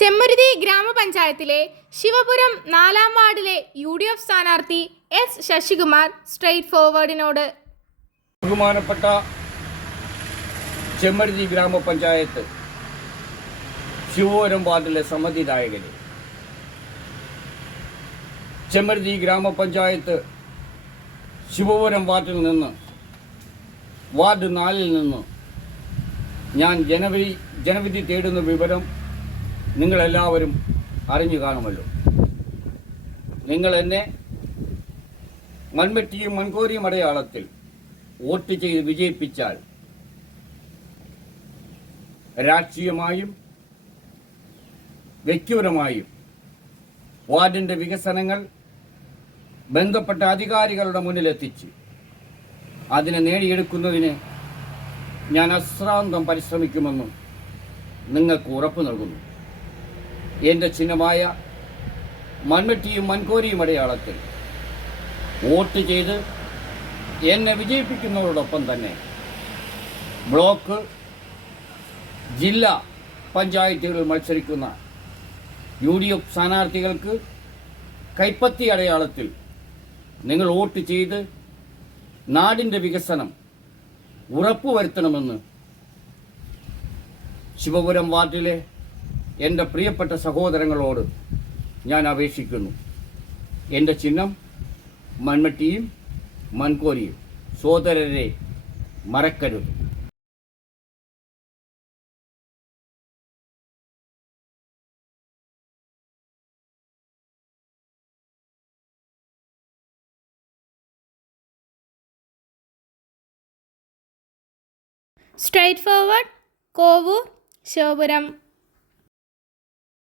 ചെമ്മരുതി ഗ്രാമപഞ്ചായത്തിലെ ശിവപുരം 4-ാം വാർഡിലെ UDF സ്ഥാനാർത്ഥി എസ് ശശികുമാർ സ്ട്രെയിറ്റ് ഫോർവേഡിനോട്. ബഹുമാനപ്പെട്ട ചെമ്മരുതി ഗ്രാമപഞ്ചായത്ത് ശിവപുരം വാർഡിലെ സമ്മതിദായകരെ, ചെമ്മരുതി ഗ്രാമപഞ്ചായത്ത് ശിവപുരം വാർഡിൽ നിന്ന് വാർഡ് 4-ൽ നിന്ന് ഞാൻ ജനവിധി തേടുന്ന വിവരം നിങ്ങളെല്ലാവരും അറിഞ്ഞു കാണുമല്ലോ. നിങ്ങൾ എന്നെ മൺവെട്ടിയും മൺകോരിയും അടയാളത്തിൽ വോട്ട് ചെയ്ത് വിജയിപ്പിച്ചാൽ രാഷ്ട്രീയമായും വ്യക്തിപരമായും വാർഡിൻ്റെ വികസനങ്ങൾ ബന്ധപ്പെട്ട അധികാരികളുടെ മുന്നിലെത്തിച്ച് അതിനെ നേടിയെടുക്കുന്നതിന് ഞാൻ അശ്രാന്തം പരിശ്രമിക്കുമെന്നും നിങ്ങൾക്ക് ഉറപ്പു നൽകുന്നു. എൻ്റെ ചിഹ്നമായ മൺവെട്ടിയും മൺകോരിയും അടയാളത്തിൽ വോട്ട് ചെയ്ത് എന്നെ വിജയിപ്പിക്കുന്നതോടൊപ്പം തന്നെ ബ്ലോക്ക്, ജില്ലാ പഞ്ചായത്തുകളിൽ മത്സരിക്കുന്ന UDF സ്ഥാനാർത്ഥികൾക്ക് കൈപ്പത്തി അടയാളത്തിൽ നിങ്ങൾ വോട്ട് ചെയ്ത് നാടിൻ്റെ വികസനം ഉറപ്പുവരുത്തണമെന്ന് ശിവപുരം വാർഡിലെ എൻ്റെ പ്രിയപ്പെട്ട സഹോദരങ്ങളോട് ഞാൻ അപേക്ഷിക്കുന്നു. എൻ്റെ ചിഹ്നം മൺവെട്ടിയും മൺകോരിയും. സോദരരെ മറക്കരുത്. Straight forward, Kovoor, Sivapuram.